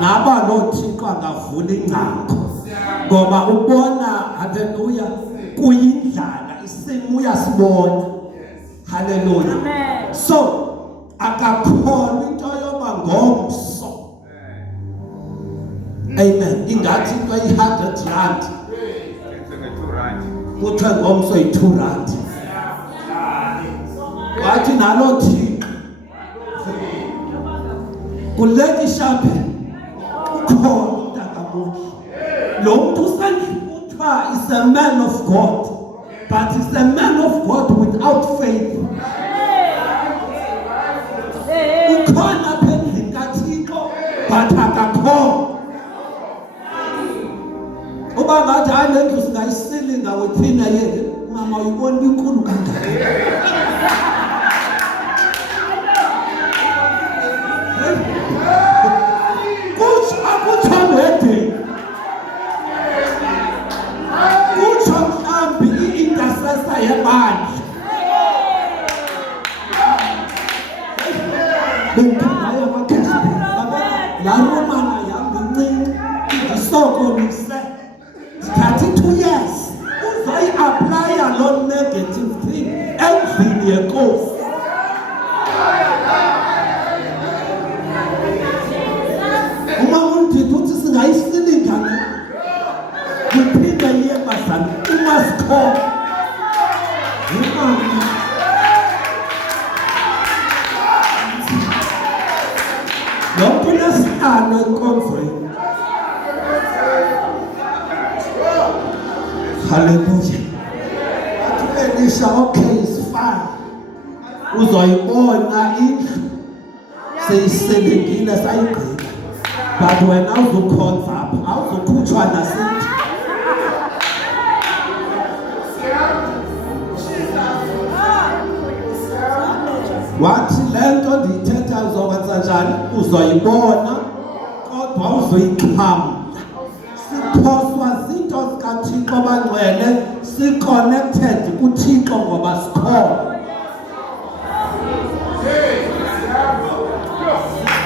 naba lothixo angavula ingcango ngoba ubona haleluya kuyindlala isimo uyasibona haleluya so akakholwa into yoba ngomso amen ingathi into yi-100 rand kuthiwe ngomso yi-2 rand wathi nalo thixo kuleki shaphe ukhona umntakamuhle lo muntu usengikuthiwa is a man of God but is a man of God without faith ukhona apha endlini kaThixo but akakho uba ngathi hayi le ndlu singayisilinga within a year mama uyibona inkulu kangaka kutsho mhlambi i-intercessor yebandla bengikhangaya kwakheshe la romana yami incinci ndisokolise sithatha 2 years uzoyi-aplya loo negative thing endlini yenkosi uma undithi uthi singayisilinga kuphinde yebazana umasikho lokhu lesihlalo enkonzweni haleluya athi Elisha okay is fine uzoyibona indlu seyiselekile sayigqina but wena uzokhonza apha awuzokhutshwa nasithi wathi lento ndiyithetha uzokwenza njani uzoyibona kodwa uzoyixhamla siphoswa zinto zikaThixo bangcwele si-connected kuThixo ngoba sikhona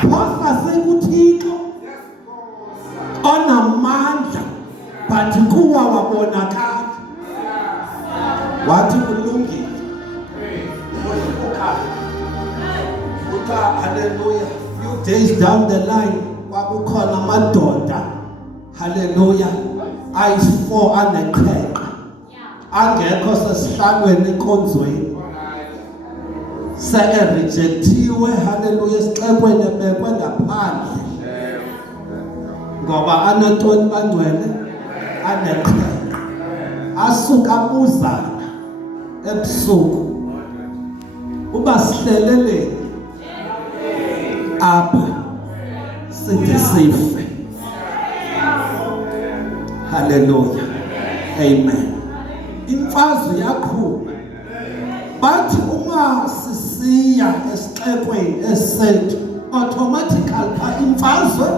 phoswa sekuThixo onamandla but kuwa wabonakala wathi kulungile hallelujah few days down the line kwakukhona amadoda hallelujah ayi-4 aneqheqa angekho sesihlalweni enkonzweni se-rejectiwe hallelujah esixekweni ebekwe ngaphandle ngoba anantoni bangcwele aneqheqa asuka abuzana ebusuku uba sihleleleni apha sithi sife haleluya amen imfazwe yaqhuma bathi uma sisiya esixekweni esethu automatically pha imfazwe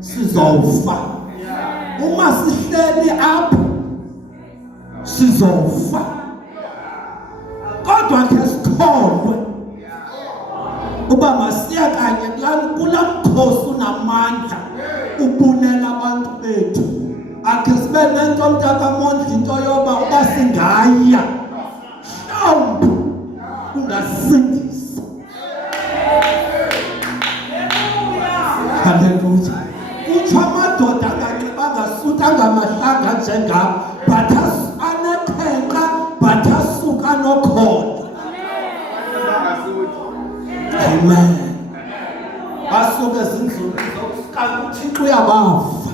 sizofa uma sihleli apha sizofa kodwa ke sikholwe uba masiya kanye kula mkhosi unamandla ubulela abantu bethu akhe sibe nento mntakamondla into yoba uba singaya mhlawumbi ungasindisa haleluya kutsho amadoda anganxibanga suthi angamahlanga njengabo but aneqhenqa but asuka nokhona amen basuke ezindlini kanti uThixo uyabafa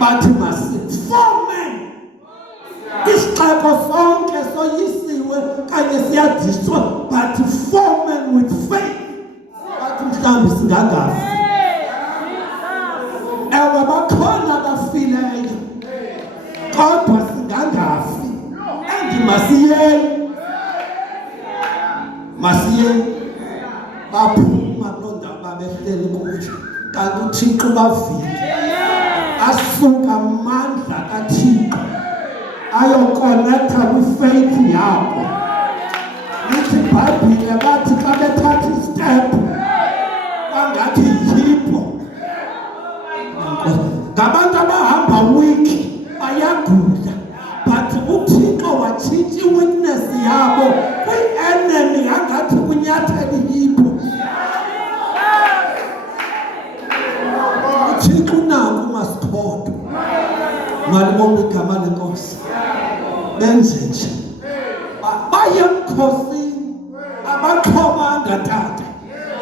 bathi masifomen isixeko sonke soyisiwe kanye siyadiswa but 4 men with faith bathi mhlawumbi singangafi ewe bakhona abafileyo kodwa singangafi masiyeni baphuma kuloo ndawo babehleli kuyo kanti uThixo bavile asuka amandla kaThixo ayokonektha kwi-faith yabo lithi iBhayibhile bathi xa bethatha istep kwangathi Malibonga igama lenkosi. Benze nje. Baye emkhosini abaxhobanga tata.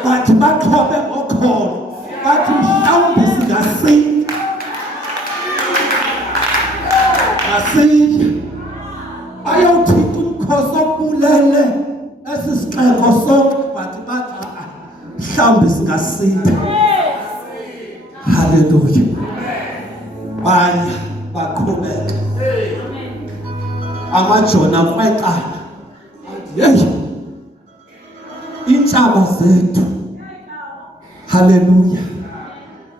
Bathi baxhobe ngokholo. Bathi mhlawumbe singasinda. Asini. Ayawuthitha umkhosi obulele esisixeko sonke bathi mhlawumbe singasinda. Hallelujah. Baya baqhubeka. Amajoni akwexana. Hey. Intshaba zethu. Hallelujah.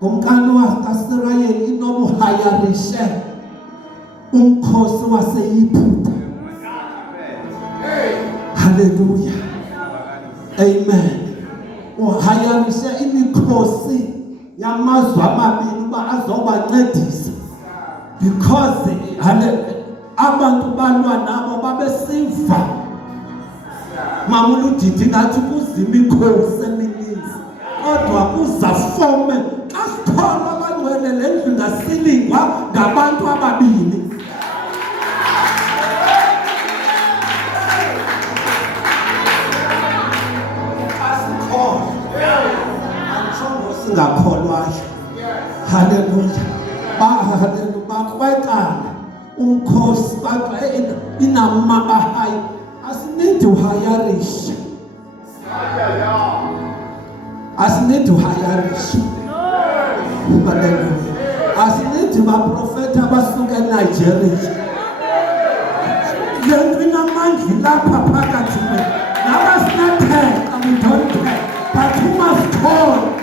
Ngomkani waseIsrayeli inobuhayarishe umkhosi waseYiphutha. Hallelujah. Amen. Uhayarishe imikhosi yamazwe amabili uba azobancedisa because abantu balwa nabo babesiva mamulu didi ngathi kuzima imikhosi emininzi kodwa kuzafome xa sithola abangcwele lendlu ngasilingwa ngabantu ababili. Ngakholwayo. Hallelujah. Bakwekana umkhosi kodwa inamabahayi asinidi uhayarisha. Asinidi uhayarisha. Hallelujah. Asinidi baprofeta abasuka eNigeria. Yonke inamandla lapha phakathi kwethu. Nabasinatheka we don't care. But who must call?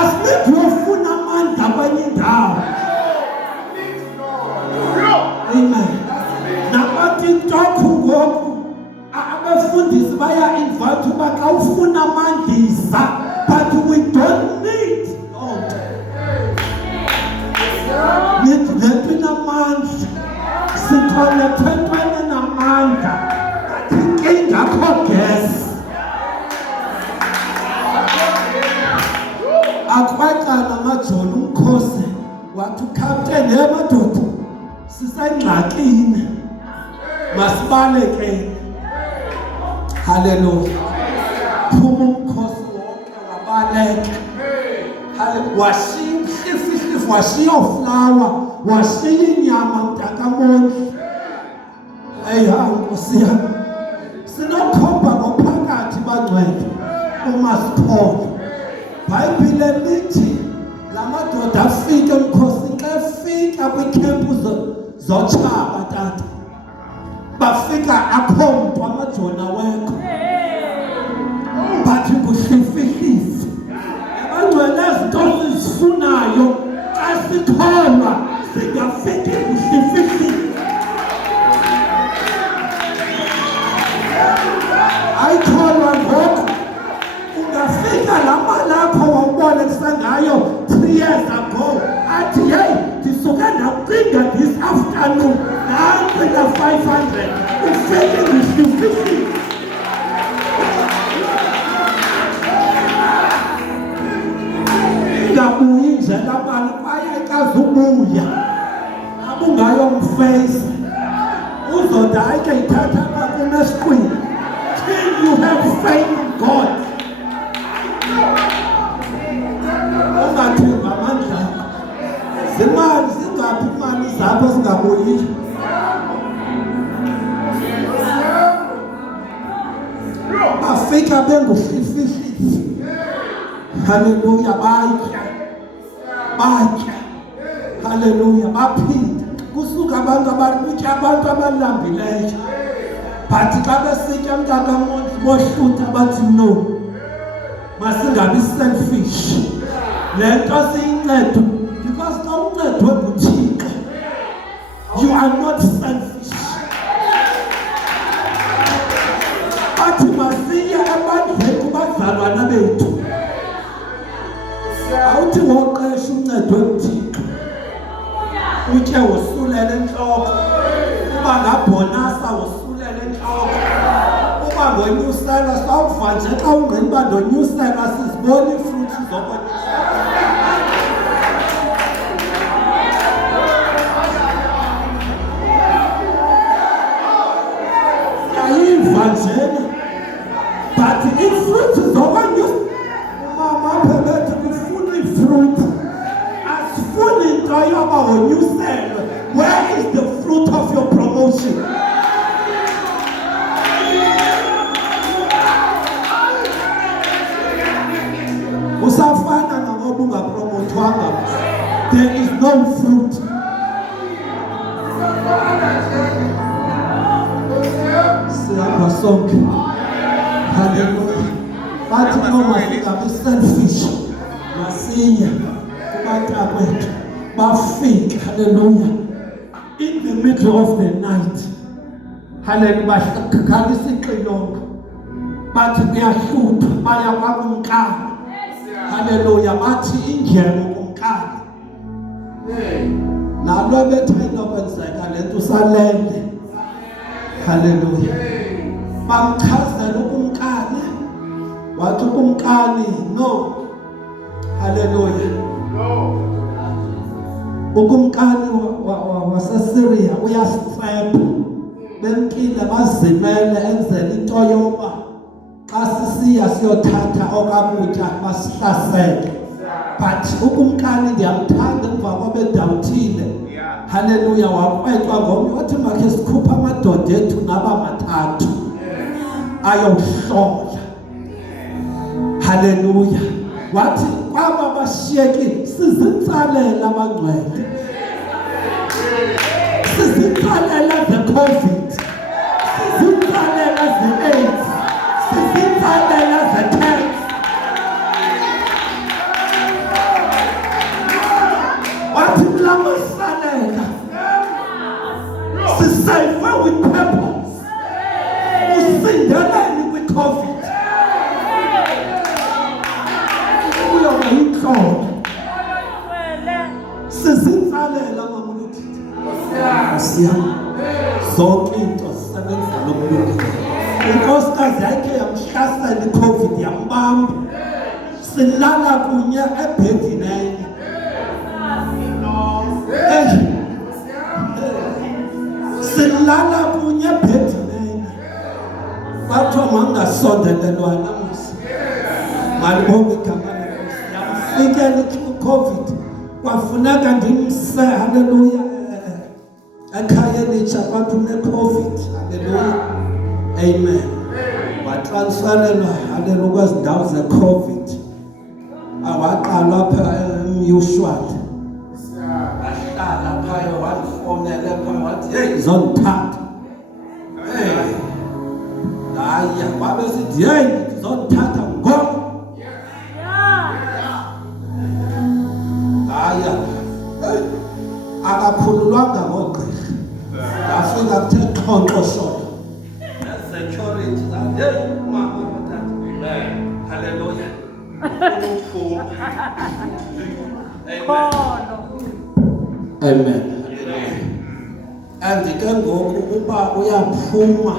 Asinidi ufuna amandla kwenye indawo. Amen. NakuTikTok ngoku abafundisi baya invite uba xa ufuna amandla but we don't need Lord. Lethu inamandla. Sikhonekthwe entweni namandla. Inkinga kho gesi. Akwaqala amajoni umkhosi wathi uCaptain yemadoda sisengxakini masibaleke. Hallelujah. Phuma umkhosi wonke wabaleka. Hallelujah. Washiya washiya uflawa washiya inyama mntakamondli. Nkosi yami sinokhomba ngophakathi bangcwele uMasikhola. Bhayibhile lithi la madoda afike emkhosini xa efika kwiikhempu zotshaba tata bafika akho mntu amajoni awekho bathi kuhlifihlifi abangcwele ezinto sizifunayo xa sikholwa singafiki kuhlifihlifi. Ayikholwa ngoku ungafika la malapho wawubona kusangayo 3 years ago athi hey ndisuke ndacinga this afternoon ndacinga 500 ufike ngihlifihlifi. Ingabuyi indlela abali bayayikazubuya abungayo mface uzoda ayike ithatha kwakunesiqwini. You have faith in God. Ungathemba amandla. Zimali zingaphi imali zakho zingabuyi. Bafika benguhlifihlifi. Hallelujah. Batya. Hallelujah. Baphinda. Kusuka abantu abalambileyo. But xa besitya mntakamondli bohlutha bathi no masingabi selfish. Le nto siyincedo because xa uncedwe nguThixo you are not selfish. Bathi masiye ebandleni kubazalwana bethu. Awuthi woqesha uncedwe nguThixo utye wosulele entloko uba ngabhonasa wosulele entloko uba ngonyusela sawuva nje xa ungqina uba ndonyusela sizibona iifruthi zokonyusela. But if fruit is over you, Mama, fully fruit. As fully enjoyable when you say, where is the fruit of your promotion? Usafana na ngobunga promotwanga. There is no fruit. Siyapha sonke. Hallelujah. Bathi noma singabe selfish. Masinya kubantu akwethu. Bafike. Hallelujah. In the middle of the night. Hallelujah. Bakhalisa iqilonga. Bathi kuyahluthwa baya kwakumkani. Hallelujah. Bathi injemo kumkani. Nalo bethayina kwenzeka lento usalele. Hallelujah. Bamchazela ukumkani. Wathi ukumkani no. Hallelujah. No. Ukumkani waseSyria uyasifepha. Bemkile bazimele enzele into yoba xa sisiya siyothatha okakutya basihlasele. But ukumkani ndiyamthanda emva kwabedawuthile. Hallelujah. Wakwetwa ngomnye wathi makhe sikhupha amadoda ethu naba mathathu ayohlola. Hallelujah. Wathi kwaba bashiyekile sizitsalela abangcwele. Sizitsalela ze-COVID. Sizitsalela ze-AIDS. Sizitsalela ze-cancer. Wathi mlamasalela sisafe with purpose. Usindeleni kwi-COVID. Uyoba yinhloko. Sizitsalela mamuluthi. Asiyami. Zonke into zisebenza lokulungile. Inkosikazi yakhe yamhlasela i-COVID yambamba. Silala kunye ebhedini enye. Silala kunye ebhedini enye. Bathiwa mangasondelelwana musi. Malibonga igama lenkosi. Yamfikela i-COVID. Kwafuneka ndimse. Hallelujah. Ekhayeni chakwathu ne-COVID. Hallelujah. Amen. Watransferelwa hallelujah kwezindawo ze-COVID. Awaqala apha usual. Wahlala phaya wafonela phaya wathi hey zondithatha. Hey. Haya wabe sithi hey zondithatha ngoku. Haya. Akakhululwanga ngogqirha. Afika kuthe xhonxosholo. Security that hey mama bathatha. Hallelujah. Amen. And ke ngoku uba uyaphuma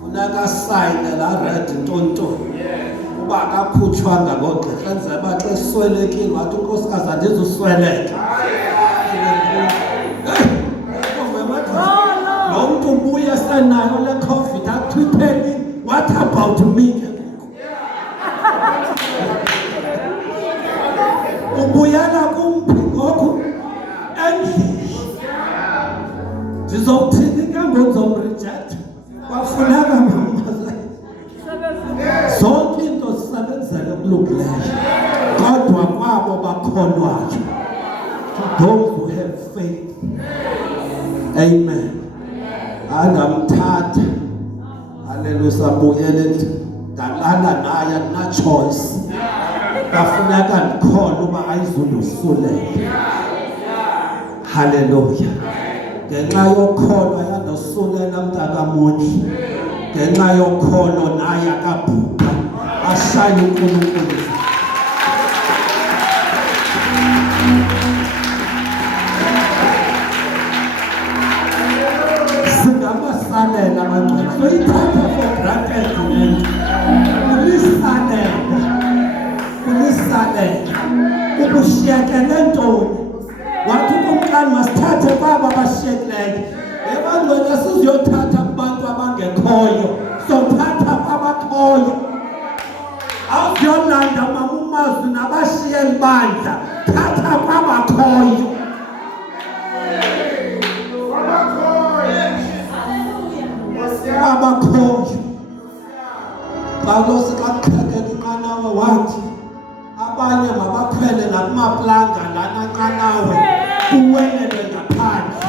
funeka sayine la red ntonto. Uba akakhutshwanga ngogqirha enza baxa eswelekile wathi unkosikazi andizusweleka. Lo mntu ubuye senayo le COVID akuthiphelile. What about me? Ubuyela kumphi ngoku endlini. Ndizothini ke ngozomreject? Kwafuneka mamaza. Zonke into zisebenzele kulungileyo. Kodwa kwabo bakholwayo. To those who have faith. Amen. Angamthatha. Hallelujah. Sabuyele ndalala naye na choice. Kafuneka ndikhona uba ayizundusulele. Hallelujah. Ngenxa yokholo yandosulela mntakamuthi. Ngenxa yokholo naye akabhubha. Ashaya uNkulunkulu. Singamasalela abangcwele. Soyithatha for granted lento. Ulisalela. Ukushiyekele ntoni? Wathi kumkani masithathe baba abashiyekileyo. Ebangcwele siziyothatha kubantu abangekhoyo. Sothatha abakhoyo. ibandla, thatha kwabakhoyo. Abakhoyo. Pawulos xa kuqhekela inqanawa wathi abanye mabakhwele nakumaplanga lana nqanawe kuwelele ngaphandle.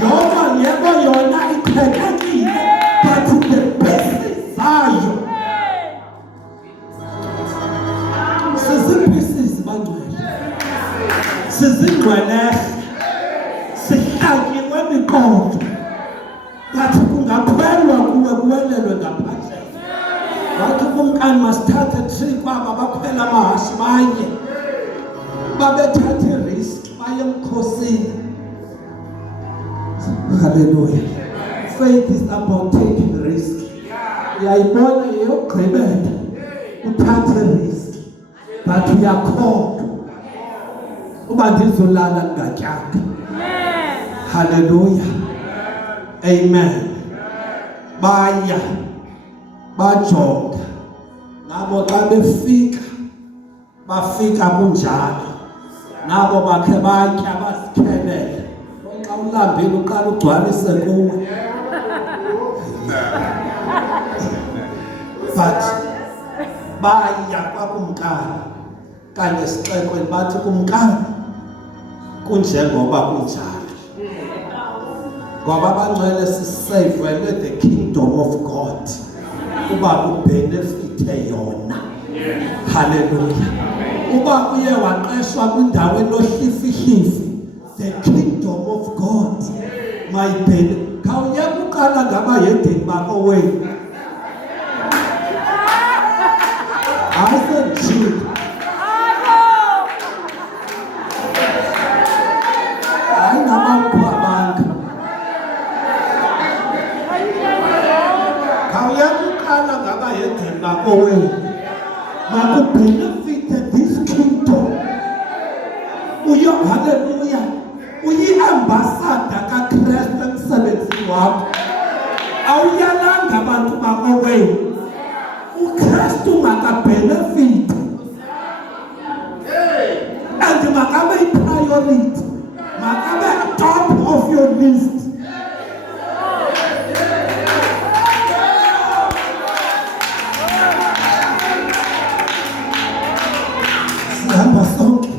Noma yebo yona iqhekekile, but the basis zayo sizipieces bangcwele, sizingcwele, sihlanyiwe miqondo, kathi kungakhwelwa kuwe kuwelelwe ngaphandle. Wathi kumkani masithathe 3 kwaba bakhwela amahashe banye babethathe risk baye emkhosini. Hallelujah. Faith is about taking risk. Uyayibona yeyokugqibela uthathe risk, but uyakholwa uba ndizolala ngatyanga. Hallelujah. Amen. Baya bajonga nabo xa bafika kunjalo, nabo bakhe batya bazikhelele. Xa ulambile uqala ugcwalise kuwe. But baya kwakumkani kanye esixekweni bathi kumkani kunjengoba kunjalo, ngoba abangcwele sisavelwe the kingdom of God uba kubhenefithe yona. Hallelujah. Uba uye waqeshwa kwindawo enohlifihlifi, the kingdom of God mayibhene. Khawuyeka uqala ngabayedeni bakho wenu. Asenjini hayi namakhwabanga. Khawuyeka uqala ngabayedeni bakho wenu makubhenefithe this kingdom. Hallelujah. Uyi-ambassador kaKristu emsebenzini wakho. Awuyalanga abantu bakho wenu. uKristu makabhenefithe and makabe i-priority, makabe top of your list. Sihamba sonke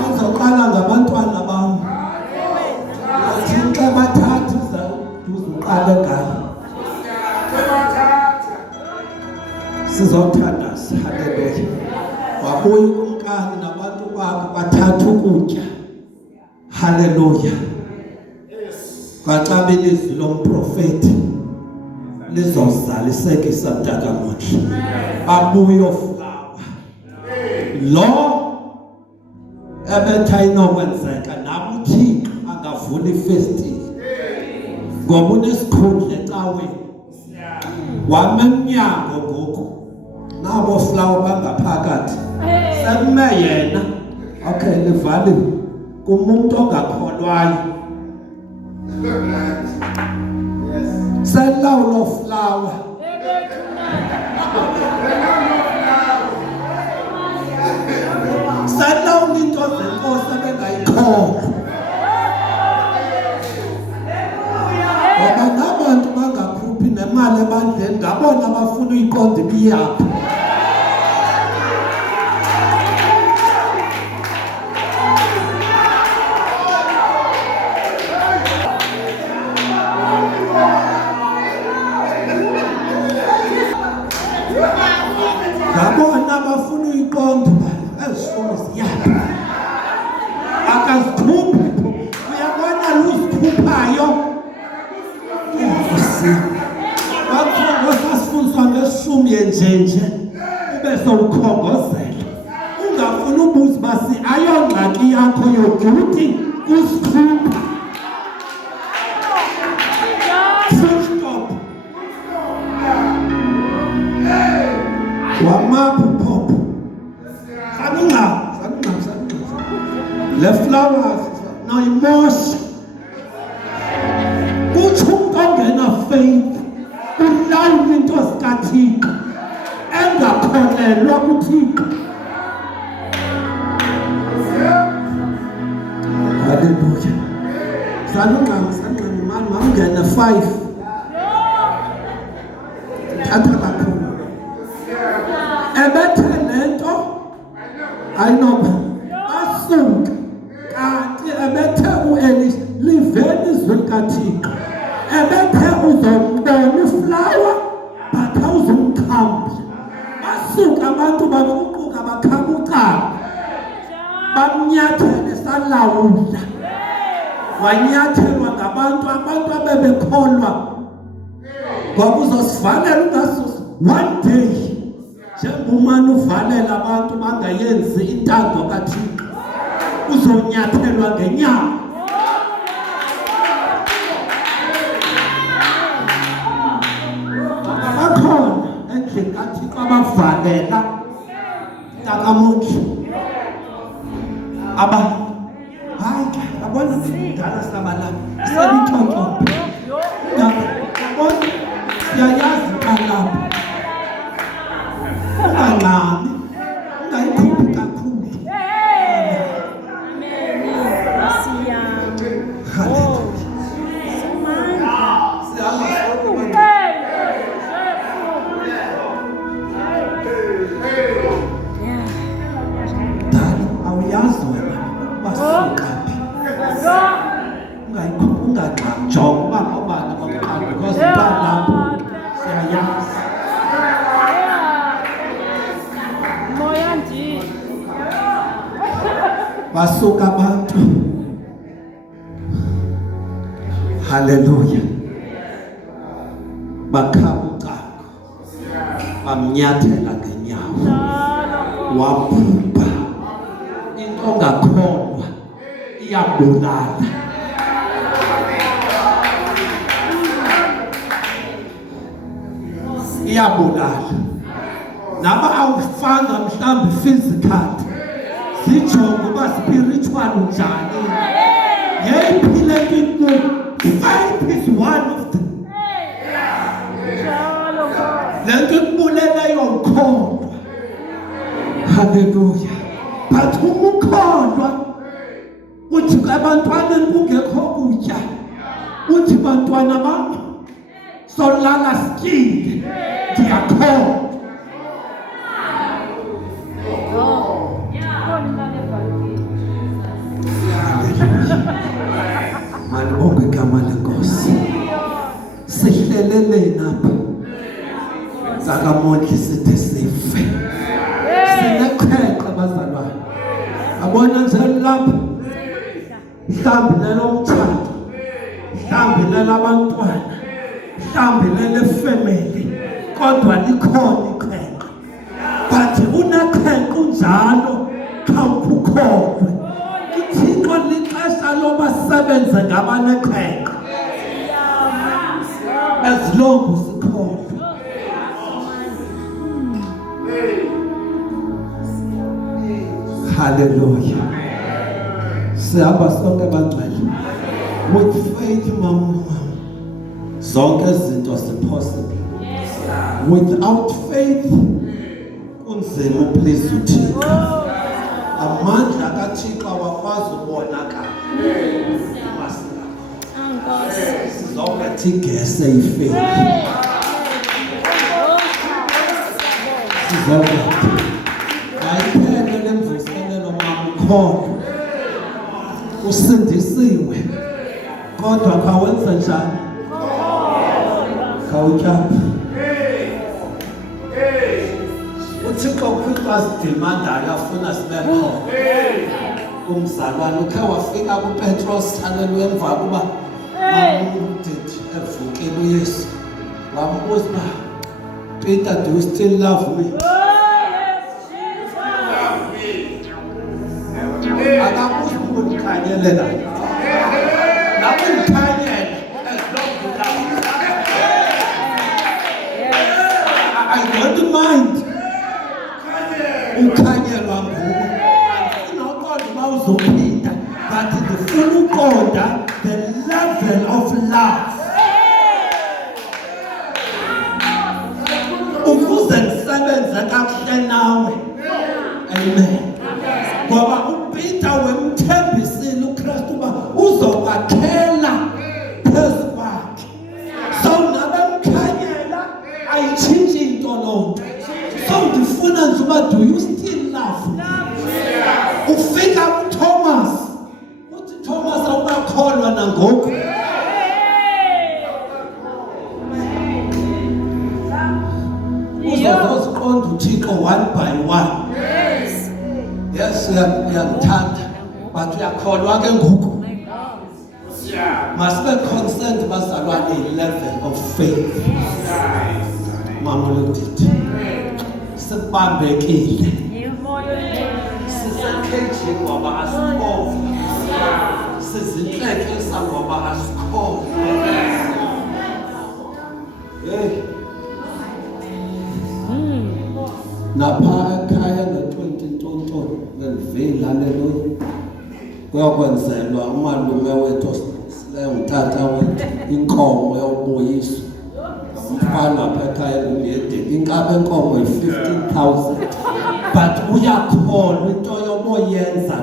azoqala ngabantwana bam, athi xa bathatha uzuqale ngayo sizothandaza. Hallelujah. Wabuya umkani nabantu bakhe bathatha ukutya. Hallelujah. Kwaxaba ilizwi lomprofeti lizozalisekisa mntakamohle. Babuya oflawa lo ebetha inokwenzeka nabo uThixo angavula ifestile ngoba unesikhundla ecaweni wamemnyango ngoku nabo flower bangaphakathi sekume yena. Okay, livaliwe kumuntu ongakholwayo. Selawulo flower selawula into zenkosi ebengayikholwa. Ngoba nabantu bangakhuphi nemali ebandleni ngabona abafuna uyiqonda ibiyaphi. Ngabona abafuna uyiqonda ezifuna ziyaphi. Akazikhuphi. Uyabona luzikhuphayo. Wasifundiswa ngesishumi yenjenje ube sowukhongozela. Ungafuni ubuza basi ayongxaki yakho yoduty kusikhupha. Stop. Wamaphu pop. Saninga. Le flowers na imosha. Umuntu ongena faith ulawula into zikaThixo engakholelwa kuThixo. ebethe lento ayinoba asuka kanti ebethe uElisha liveni izwi likaThixo ebethe uzombona iflower but awuzumkhamba asuka abantu babuquka bakhabuka bamnyathele salawula wanyathelwa ngabantu abantu abebekholwa ngoba uzosivalela ungasus one day njengomani uvalela abantu bangayenzi intando kaThixo uzonyathelwa ngenyama bakhona endlini kaThixo abavalela takamuthi aba hayi abona ngidala sabala sebithonto yabona siyayazi kalapha ungangami ungayikhuphi kakhulu awuyazi wena basuka ungajonga ubani bokuqala because lapho siyayazi moya nje basuka abantu haleluya bakhabuka bamnyathela ngenyawo waphupha into ongakholwa iyabulala iyabulala naba awufanga mhlambi physical sijonga uba spiritual njani yeyiphile into faith is one of them lento kubulela yomkholwa haleluya but umkholwa uthi abantwana kungekho kutya uthi bantwana bami solala sikile ndiyakholwa malibonge igama lenkosi sihlelele napha zakamondli sithi sife sineqheqe bazalwane abona njalo lapha mhlawumbi lelomthatho mhlawumbi lelabantwana mhlawumbi lelefamily kodwa likhona iqheqe but uneqheqe njalo khawukholwe uThixo lixesha loba sebenze ngabaneqheqe as long as sikholwe hallelujah sihamba sonke bangcwele with faith mama zonke izinto zipossible without faith kunzima ukuplease uThixo amandla kaThixo awakwazi ukubonakala sizonke thigese ifaith sizonke ayiphele lemvuselelo mamkhona usindisiwe kodwa kawenze njani kawutyapha uThixo uKristu asidemandayo afuna sibe khona umzalwane ukhe wafika kuPetros haleluya emva kuba uDidi evukile uYesu wambuza uba Peter, do you still love me? Akabuza ukundikhanyela nakundikhanyela I don't mind ukhanyelwa nguwe andifuna uqonda uba uzophinda but ndifuna uqonda the level of love ukuze ndisebenze kakuhle nawe amen ngoba uPeter wemthembisile uKristu uba uzokwakhela phezu kwakhe so nabemkhanyela ayitshintshi into lonto so ndifuna nje uba do you still love me? Ufika uThomas uthi Thomas awukakholwa nangoku. Uzoziqonda uThixo one by one. Yes, uyamthanda but uyakholwa ke ngoku. Must be concerned bazalwane level of faith. Mama looked sibambekile. Sisekhejini ngoba asikho. Sizinhlekisa ngoba asikho. Napha ekhaya no-20 Ntonto ngelivile haleluya. Kuyokwenzelwa umalume wethu ngutata wethu inkomo yobuyiswa. Umfana lapha ekhaya ngumyedeni inkabe enkomo yi-15,000 but uyakholwa into yomoyenza.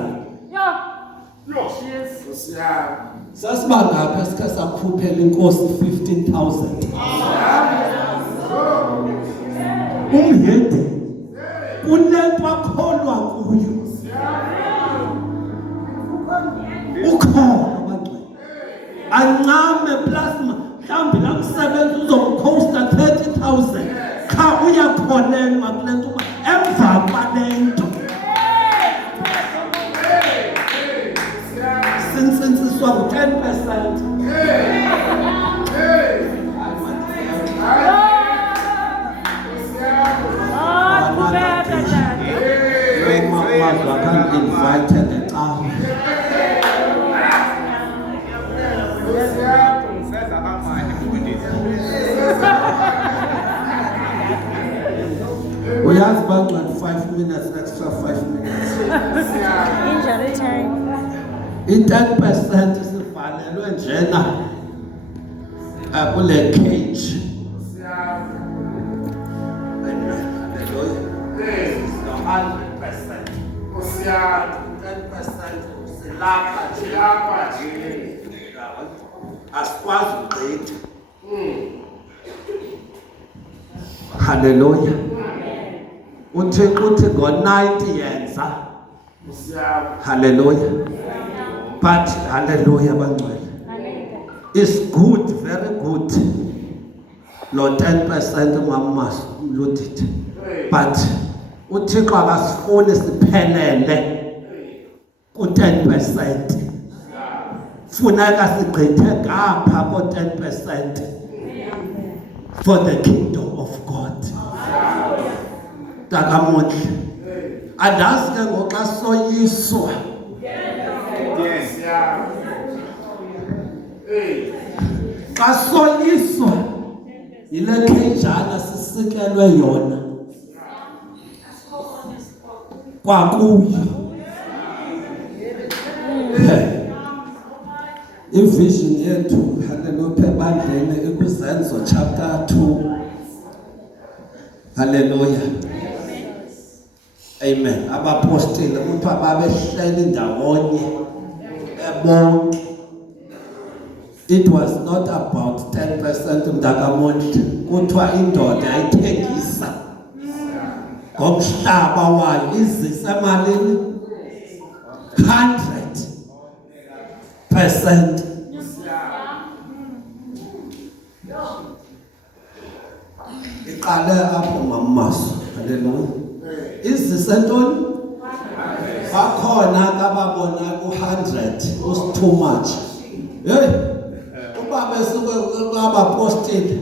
Sasiba ngapha esike sakhuphela inkosi 15,000. Umyedeni kunento akholwa kuyo. Ukhona abangcwele ancame plasma mhlawumbe la msebenzi uzomkhosta 30,000 kha uyakholelwa kule nto uba emva kwalento sinsintsiswa ngu-10%. Invited we have about 5 minutes, extra 5 minutes. Injury time. In 10% is the value and Jenna. I put a cage. So 100%. 10% silapha asikwazi ugqitha. Hallelujah. Uthixo uthi ngo-90 yenza. Hallelujah. But hallelujah bangcwele. It's good, very good. Lo 10% mama Ludit. But uthixo akasifuni siphelele ku 10%. Funeka sigqithe ngapha ko 10% for the kingdom of God. Takamonhle. Andazi ke ngoxa soyiswa. Xa soyiswa ile khejana sisikelwe yona. Kwakuyo. Vision yethu hallelujah ebandleni ikuzenzo chapter 2. Hallelujah. Amen. Abapostile umuntu ababehleli ndawonye ebonke. It was not about 10% mntakamonhle. Kuthiwa indoda ayithengisa ngomhlaba wayo izisa emalini 100%. Iqale apho mamaso. Hallelujah. Izisa ntoni? Bakhona kababona ku100 was too much. Hey. Uba besuke abapostile.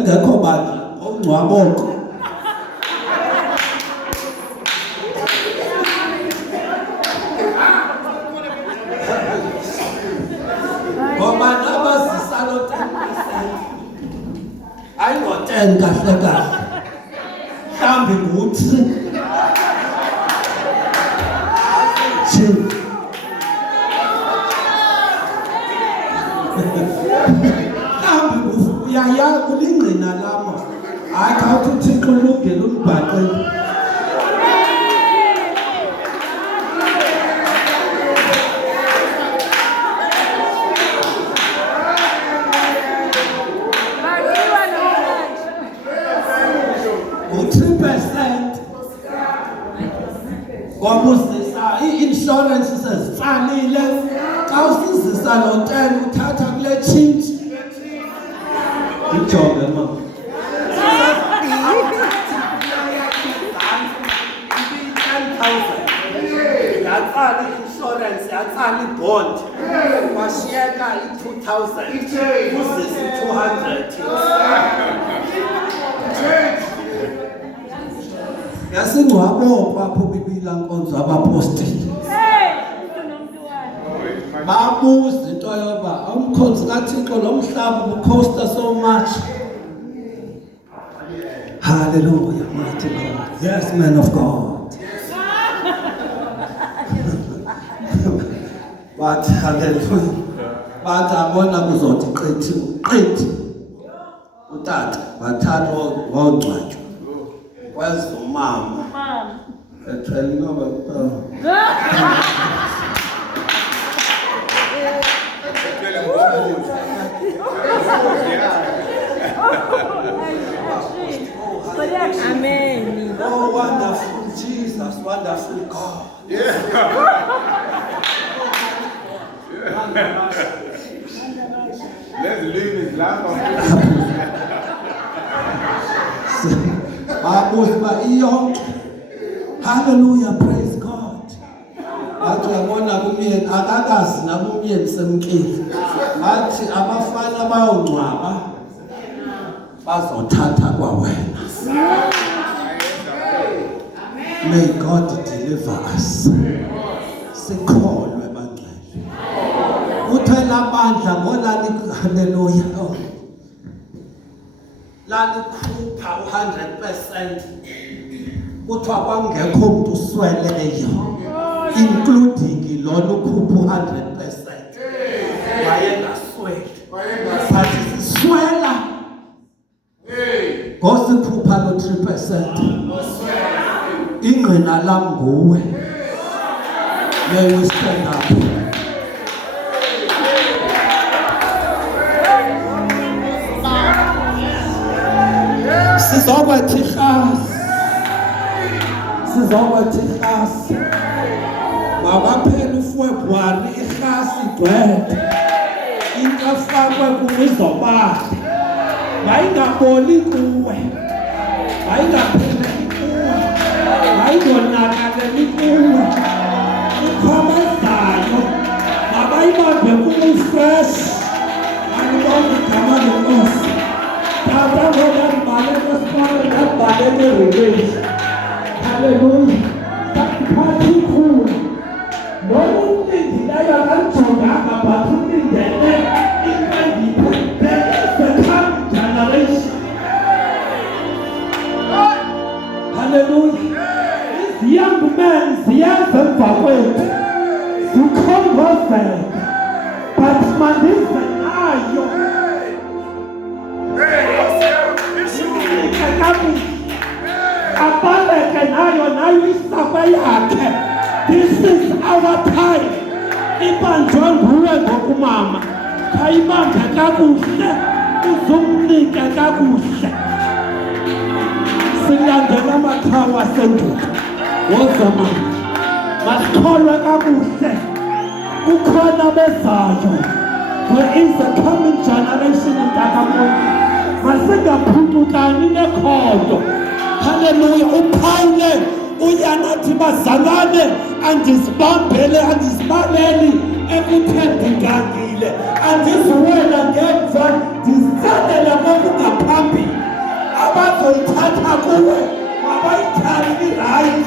Ngekho bantu ongcwaboko. And kahle mhlambi nguthi mhlambi uyaya kulingqina lama hayi xa uthi uThixo ulungile umbhaqile. U3% Wabuzisa i-insurance sezifalile xa usizisa lo 10 uthatha kule change ijobe mama yatsala i-insurance yatsala i-bond washiyeka i-2000 uzisa i-200 yasingcwabo kwapho bibila nkonzo abapostoli babuza into yoba umkhonzi kaThixo lo mhlaba ubukhosta so much. Hallelujah, mighty God. Yes, man of God. But hallelujah. But abona kuzothi qithi utata bathatha wongcwatywa kwazi umama ethwele ngoba Amen. Oh, wonderful Jesus, wonderful God. Let's leave his life on Hallelujah, praise God. Bathi uyabona kumyeni akakazi nabumyeni semkile. Bathi abafana bayongcwaba bazothatha kwawena. May God deliver us. Sikholwe bangcwele. Uthela amandla ngolani hallelujah. Lalikhupha 100%. Kuthiwa kwangekho umuntu usweleyo including lona ukhupha 100%. Wayengasweli. But siswela ngosikhupha lo 3%. Ingqina lam nguwe. May we stand up. Sizokwathi ikhasi makaphela uFebruary ikhasi igcwele into afakwe kumizobala mayingaboli kuwe mayingapheleli kuwe mayingonakaleli kuwe ikhomezayo mabayibambe kumufresh alibona igama lenkosi tata ngoba libalele sibale nabalele release. Hallelujah. Party cool. No one thinks that you are talking about the coming generation. Hallelujah. This young man, the young forward to come over, but man, this is you. This is our time. Ibanjwa nguwe ngokumama. Khayibambe kakuhle. Uzumnike kakuhle. Silandela amakhawa sendulo. Wozama. Masikholwe kakuhle. Kukhona bezayo. There is a coming generation in Takamoki. Masingaphucukani nekhondo. Hallelujah. Uphawule uyanathi bazalwane andisibambele andisibaleli ekuthendekile andisiwela ngemva ndisadela ngokungaphambili abazoyithatha kuwe mabayithathe right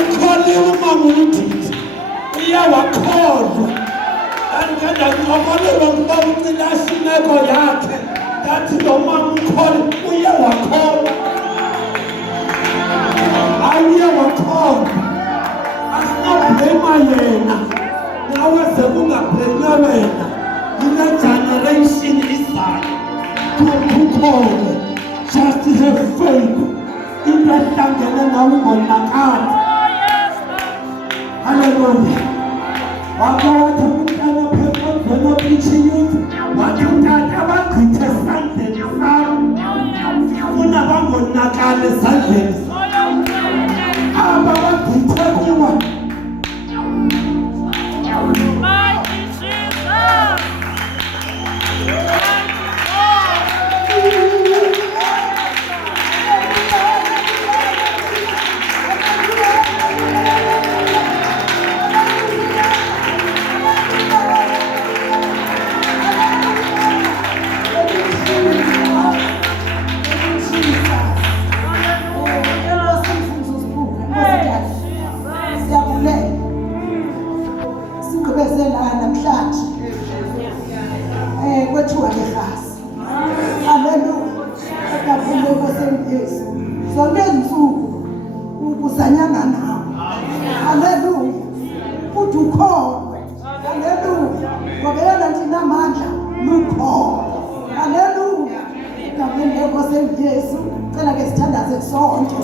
ukholiwe umanguludidi uyawakholwa andikenda ngilokolelwa ngoba ucilasha imeko yakhe ndathi lo mama ukhole uyawakholwa ayewakholwa asinoblema yena nawe sekungabhleme wena yile generation izayo kukhole just have faith into ehlangene nawe ngonakali. Hallelujah. Wakawathi umntana phepha emveni opithi youth wathi utata abagqithe esandleni Yesu cela ke sithandaze sonke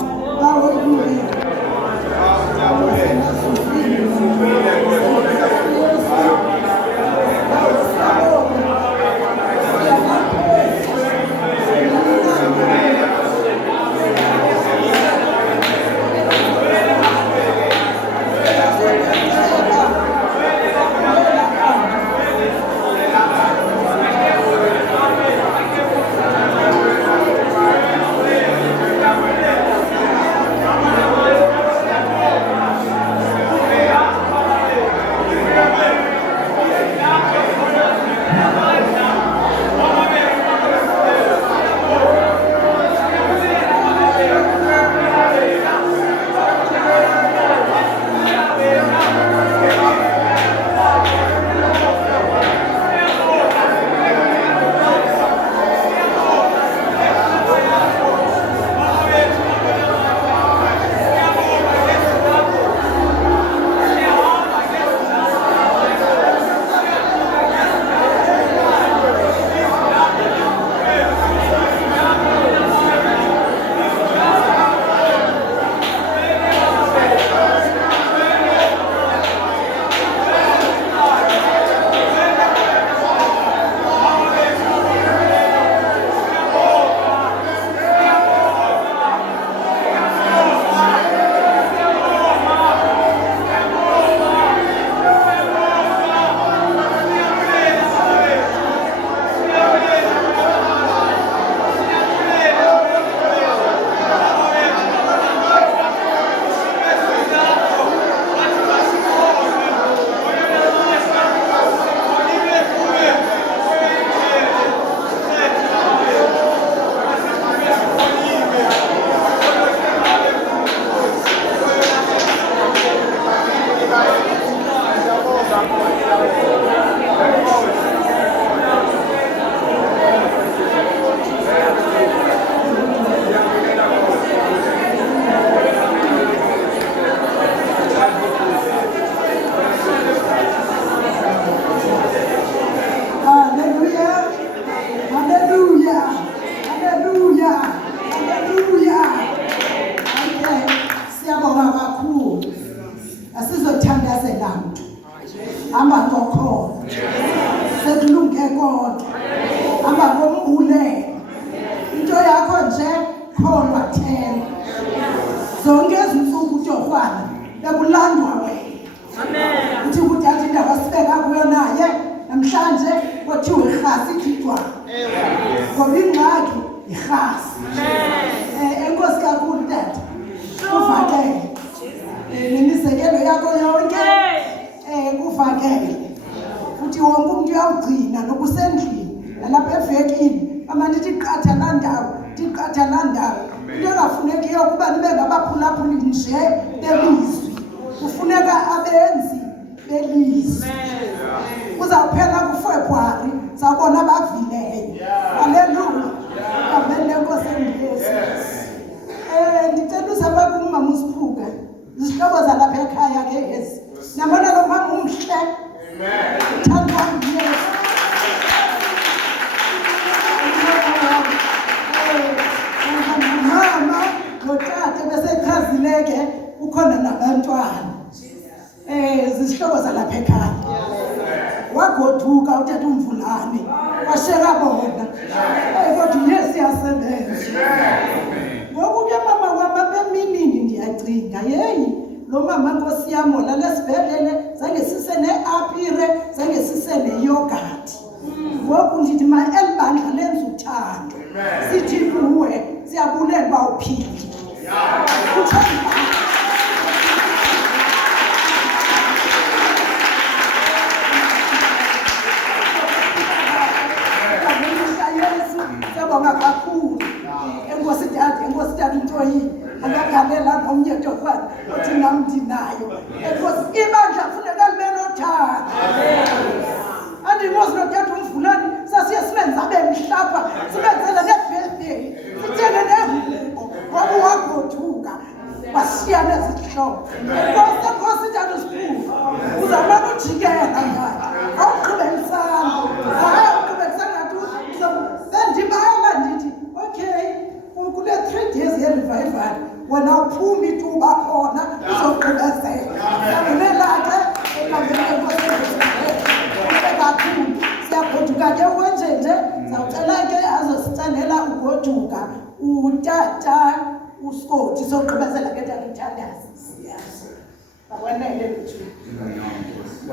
haleluya Ugoduka ke wenje nje sawucela ke azosicandela ugoduka utata uScott soqhubezela ke ngithandaza siyazi akwanele mthu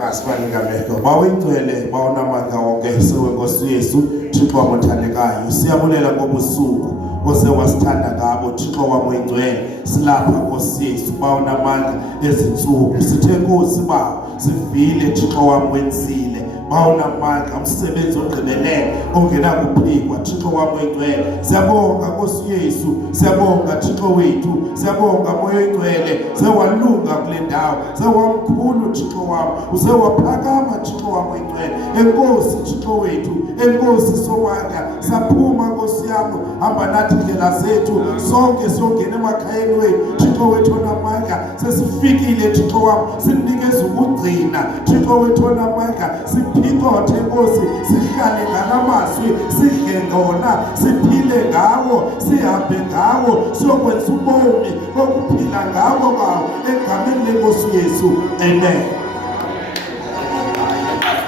Asibanika mehlo bawuyigcwele bawunamandla wonke sewenkosi Yesu Thixo wamthandekayo siyabulela ngobusuku ose wasithanda ngabo Thixo wamuyigcwele silapha Nkosi Yesu bawunamandla ezinsuku sithe Nkosi ba sivile Thixo wamwenzile bawunamandla umsebenzi ogqibelele ongena kuphikwa Thixo wamuyigcwele siyabonga Nkosi Yesu siyabonga Thixo wethu siyabonga moya oyigcwele sewalunga kule ndawo sewamkhulu Thixo wami usewaphakama Thixo wamuyigcwele enkosi Thixo wethu enkosi somandla saphuma Nkosi yami hamba nathi indlela zethu sonke siyongena emakhayeni wethu Thixo wethu onamandla sesifikile Thixo wami sinikeza ukugcina Thixo wethu onamandla siphikothe Nkosi sihlale ngalamazwi sidle ngona siphile ngawo sihambe ngawo siyokwenza ubomi bokuphila ngawo bawo egameni leNkosi Yesu amen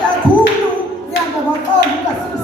kakhulu ngiyabonga kakhulu